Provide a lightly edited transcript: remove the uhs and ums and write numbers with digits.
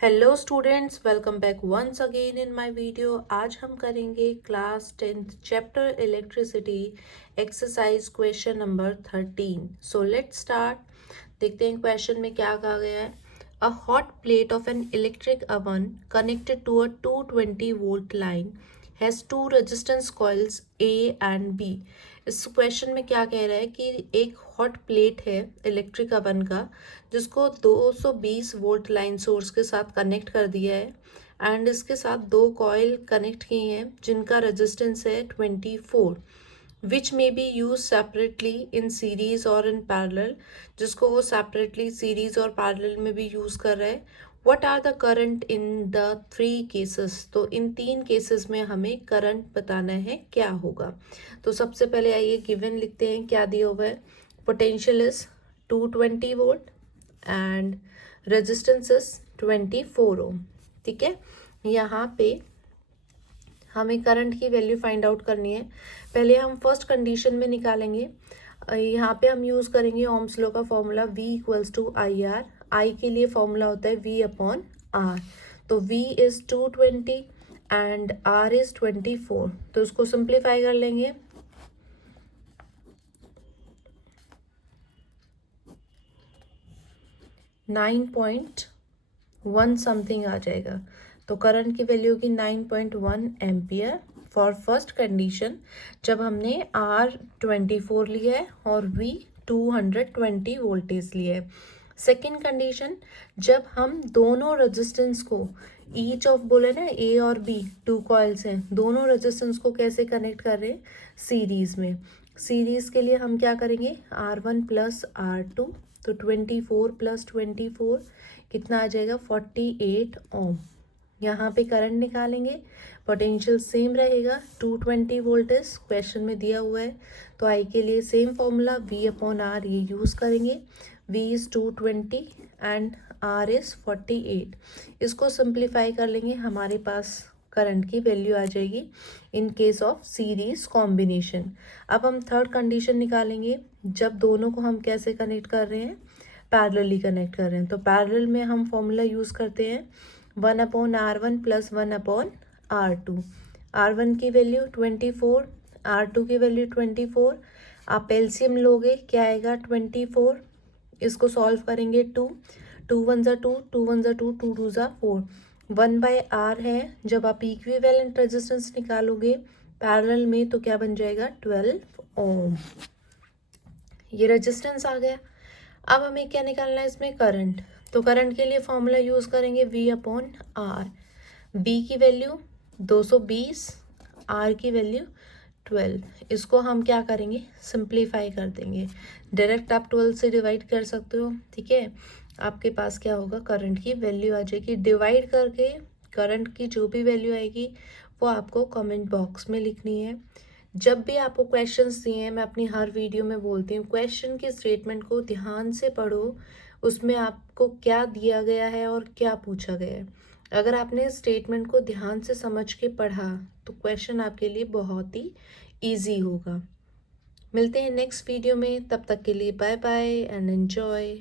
Hello students, welcome back once again in my video. आज हम करेंगे class 10th chapter electricity exercise question number 13। So let's start. देखते हैं question में क्या कहा गया है। A hot plate of an electric oven connected to a 220 volt line has two resistance coils A and B। इस क्वेश्चन में क्या कह रहा है कि एक हॉट प्लेट है इलेक्ट्रिक अवन का जिसको 220 वोल्ट लाइन सोर्स के साथ कनेक्ट कर दिया है एंड इसके साथ दो कॉइल कनेक्ट किए हैं जिनका रेजिस्टेंस है 24 which may be use separately in series और इन पैरेलल, जिसको वो सेपरेटली सीरीज और पैरेलल में भी यूज कर रहा है। What are the current in the three cases. तो इन तीन केसेस में हमें करंट बताना है क्या होगा। तो सबसे पहले आइए गिवन लिखते हैं क्या दिया हुआ है। Potential is 220 volt and resistance is 24 ओम। ठीक है, यहाँ पे हमें करंट की वैल्यू फाइंड आउट करनी है। पहले हम फर्स्ट कंडीशन में निकालेंगे। यहाँ पे हम यूज़ करेंगे ओम्स लॉ का formula V equals to I R. I के लिए फॉर्मूला होता है V अपॉन आर। तो V is 220 and R is 24। तो उसको सिंप्लीफाई कर लेंगे। नाइन पॉइंट वन समथिंग आ जाएगा। तो करंट की वैल्यू होगी 9.1 एम्पियर फॉर फर्स्ट कंडीशन, जब हमने R 24 लिया है और V 220 वोल्टेज लिया है। सेकेंड कंडीशन, जब हम दोनों रेजिस्टेंस को ईच ऑफ बोले ना A और B टू कॉइल्स हैं, दोनों रेजिस्टेंस को कैसे कनेक्ट कर रहे हैं, सीरीज में। सीरीज के लिए हम क्या करेंगे, R1 प्लस R2। तो 24 प्लस 24 कितना आ जाएगा, 48 ओम। यहाँ पे करंट निकालेंगे, पोटेंशियल सेम रहेगा, 220 वोल्टेज क्वेश्चन में दिया हुआ है। तो आई के लिए same formula V upon R ये यूज़ करेंगे। V is 220 and R is 48। इसको सिंप्लीफाई कर लेंगे, हमारे पास करंट की वैल्यू आ जाएगी in case of series combination. अब हम थर्ड कंडीशन निकालेंगे, जब दोनों को हम कैसे कनेक्ट कर रहे हैं, पैरेलली कनेक्ट कर रहे हैं। तो पैरेलल में हम फॉर्मूला यूज़ करते हैं 1 upon R1 plus 1 upon R2। R1 की वैल्यू 24, R2 की वैल्यू 24। आप एलसीएम लोगे, क्या आएगा 24। इसको सॉल्व करेंगे 2 1 ज़ा 2, 2 1 ज़ा 2, 2 2 ज़ा 4। 1/R है। जब आप इक्विवेलेंट रेजिस्टेंस निकालोगे पैरेलल में तो क्या बन जाएगा, 12 ओम। ये रेजिस्टेंस आ गया। अब हमें क्या निकालना है इसमें, करंट। तो करंट के लिए फॉर्मूला यूज़ करेंगे V अपॉन आर। B की वैल्यू 220, R की वैल्यू 12। इसको हम क्या करेंगे, सिंप्लीफाई कर देंगे। डायरेक्ट आप 12 से डिवाइड कर सकते हो। ठीक है, आपके पास क्या होगा, करंट की वैल्यू आ जाएगी। डिवाइड करके करंट की जो भी वैल्यू आएगी वो आपको कमेंट बॉक्स में लिखनी है। जब भी आपको क्वेश्चंस दिए हैं, मैं अपनी हर वीडियो में बोलती हूँ, क्वेश्चन के स्टेटमेंट को ध्यान से पढ़ो, उसमें आपको क्या दिया गया है और क्या पूछा गया है। अगर आपने स्टेटमेंट को ध्यान से समझ के पढ़ा तो क्वेश्चन आपके लिए बहुत ही ईजी होगा। मिलते हैं नेक्स्ट वीडियो में, तब तक के लिए बाय बाय एंड एन्जॉय।